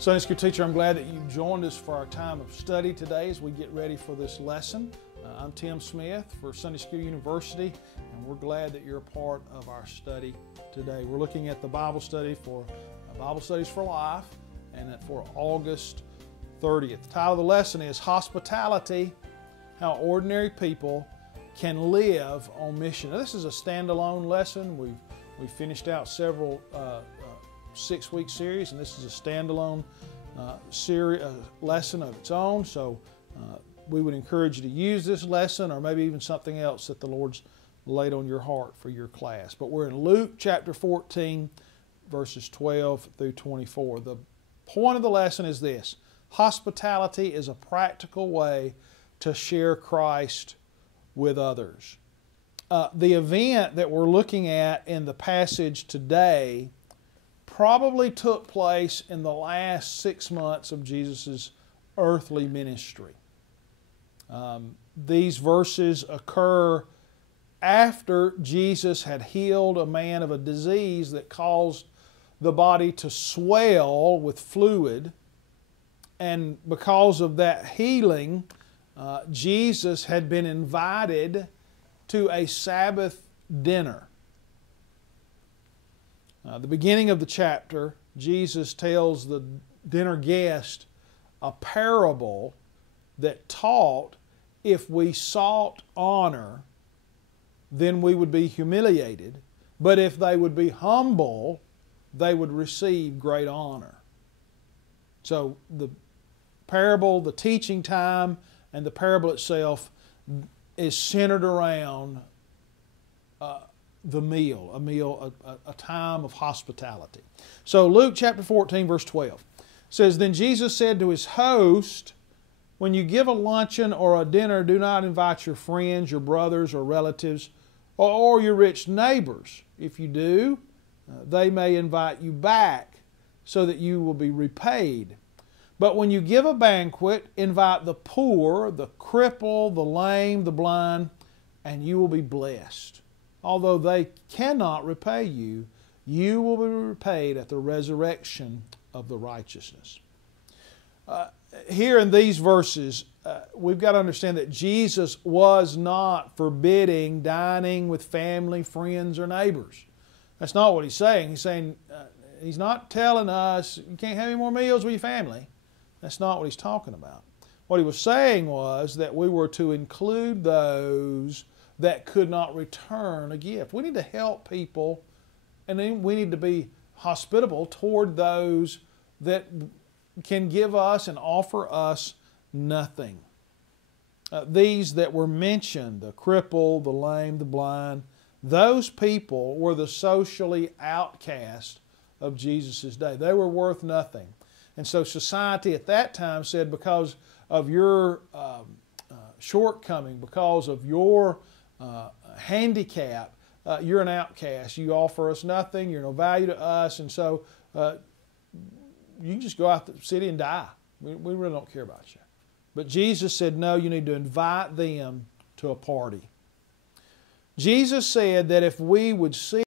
Sunday School teacher, I'm glad that you've joined us for our time of study today as we get ready for this lesson. I'm Tim Smith for Sunday School University, and we're glad that you're a part of our study today. We're looking at the Bible study for Bible Studies for Life, and for August 30th. The title of the lesson is Hospitality, How Ordinary People Can Live on Mission. Now, this is a standalone lesson. We finished out several 6-week series, and this is a standalone lesson of its own. So we would encourage you to use this lesson, or maybe even something else that the Lord's laid on your heart for your class. But we're in Luke chapter 14, verses 12 through 24. The point of the lesson is this: hospitality is a practical way to share Christ with others. The event that we're looking at in the passage today probably took place in the last 6 months of Jesus' earthly ministry. These verses occur after Jesus had healed a man of a disease that caused the body to swell with fluid. And because of that healing, Jesus had been invited to a Sabbath dinner. The beginning of the chapter, Jesus tells the dinner guest a parable that taught if we sought honor, then we would be humiliated. But if they would be humble, they would receive great honor. So the parable, the teaching time, and the parable itself is centered around the meal, a time of hospitality. So Luke chapter 14, verse 12 says, Then Jesus said to his host, When you give a luncheon or a dinner, do not invite your friends, your brothers or relatives, or your rich neighbors. If you do, they may invite you back so that you will be repaid. But when you give a banquet, invite the poor, the cripple, the lame, the blind, and you will be blessed. Although they cannot repay you, you will be repaid at the resurrection of the righteousness. Here in these verses, we've got to understand that Jesus was not forbidding dining with family, friends, or neighbors. That's not what he's saying. He's saying, he's not telling us you can't have any more meals with your family. That's not what he's talking about. What he was saying was that we were to include those that could not return a gift. We need to help people, and then we need to be hospitable toward those that can give us and offer us nothing. These that were mentioned, the cripple, the lame, the blind, those people were the socially outcast of Jesus' day. They were worth nothing. And so society at that time said, because of your shortcoming, because of your handicap, you're an outcast. You offer us nothing. You're no value to us. And so you can just go out the city and die. We really don't care about you. But Jesus said, no, you need to invite them to a party. Jesus said that if we would see